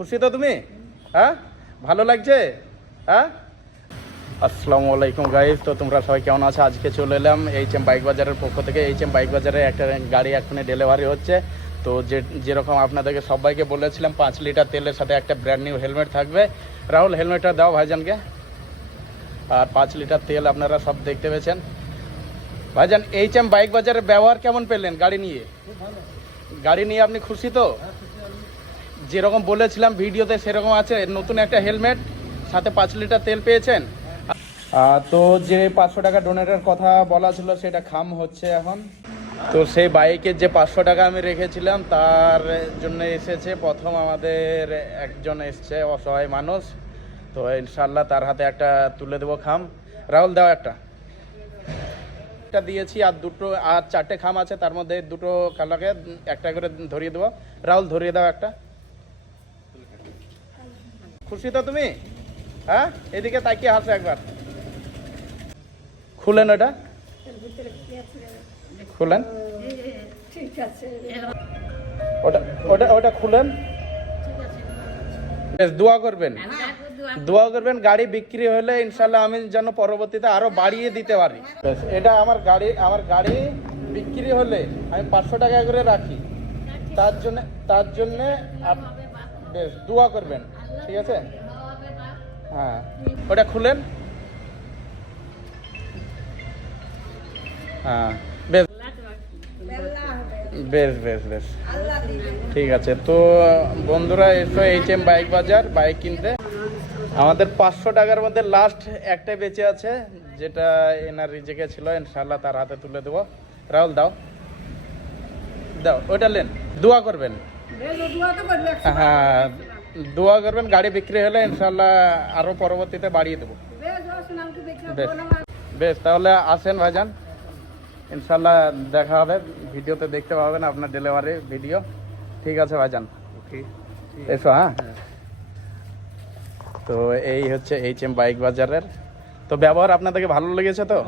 খুশি তো তুমি? হ্যাঁ, ভালো লাগছে? হ্যাঁ, আসসালামু আলাইকুম গাইস। তো তোমরা সবাই কেমন আছো? আজকে চলে এলাম এইচএম বাইক বাজারের পক্ষ থেকে। এইচএম বাইক বাজারে একটা গাড়ি এখনই ডেলিভারি হচ্ছে। তো যেরকম আপনাদেরকে সবাইকে বলেছিলাম 5 লিটার তেলের সাথে একটা ব্র্যান্ড নিউ হেলমেট থাকবে। রাহুল, হেলমেটটা দাও ভাইজানকে। আর 5 লিটার তেল আপনারা সব দেখতে পেয়েছেন। ভাইজান, এইচএম বাইক বাজারের ব্যবহার কেমন পেলেন গাড়ি নিয়ে? গাড়ি নিয়ে আপনি খুশি তো? যেরকম বলেছিলাম ভিডিওতে সেরকম আছে? নতুন একটা হেলমেট, সাথে 5 লিটার তেল পেয়েছেন। তো যে 500 টাকা ডোনেটের কথা বলা ছিল সেটা খাম হচ্ছে এখন। তো সেই বাইকের যে 500 টাকা আমি রেখেছিলাম তার জন্য এসেছে প্রথম আমাদের একজন এসছে, অসহায় মানুষ। তো ইনশাল্লাহ তার হাতে একটা তুলে দেবো খাম। রাহুল, দাও একটা দিয়েছি, আর দুটো আর 4টে খাম আছে, তার মধ্যে দুটো কালাকে একটা করে ধরিয়ে দেবো। রাহুল, ধরিয়ে দাও একটা। খুশি তো তুমি? হ্যাঁ, এদিকে তাকিয়ে হাসো একবার। খুলেন ওটা, খুলেন ওটা ওটা ওটা খুলেন। বেশ, দোয়া করবেন, দোয়া করবেন গাড়ি বিক্রি হলে ইনশাল্লাহ আমি যেন পরবর্তীতে আরো বাড়িয়ে দিতে পারি। বেশ, এটা আমার গাড়ি বিক্রি হলে আমি 500 টাকা করে রাখি। তার জন্য বেশ দোয়া করবেন, ঠিক আছে? হ্যাঁ, ওটা খুলেন। হ্যাঁ, বেশ বেশ বেশ বেশ ঠিক আছে। তো বন্ধুরা, এসো এইচএম বাইক বাজার বাইক কিনতে। আমাদের 500 টাকার মধ্যে লাস্ট একটাই বেঁচে আছে, যেটা এনার রিজেকে ছিল। ইনশাল্লাহ তার হাতে তুলে দেবো। রাহুল, দাও দাও, ওইটা নেন, দোয়া করবেন। হ্যাঁ, দোয়া করবেন গাড়ি বিক্রি হলে ইনশাল্লাহ আরও পরবর্তীতে বাড়িয়ে দেবো। বেশ বেশ, তাহলে আসেন ভাইজান, ইনশাল্লাহ দেখা হবে, ভিডিওতে দেখতে পাবেন আপনার ডেলিভারি ভিডিও। ঠিক আছে ভাইজান, এসো। হ্যাঁ, তো এই হচ্ছে এইচএম বাইক বাজারের। তো ব্যবহার আপনাদেরকে ভালো লেগেছে তো?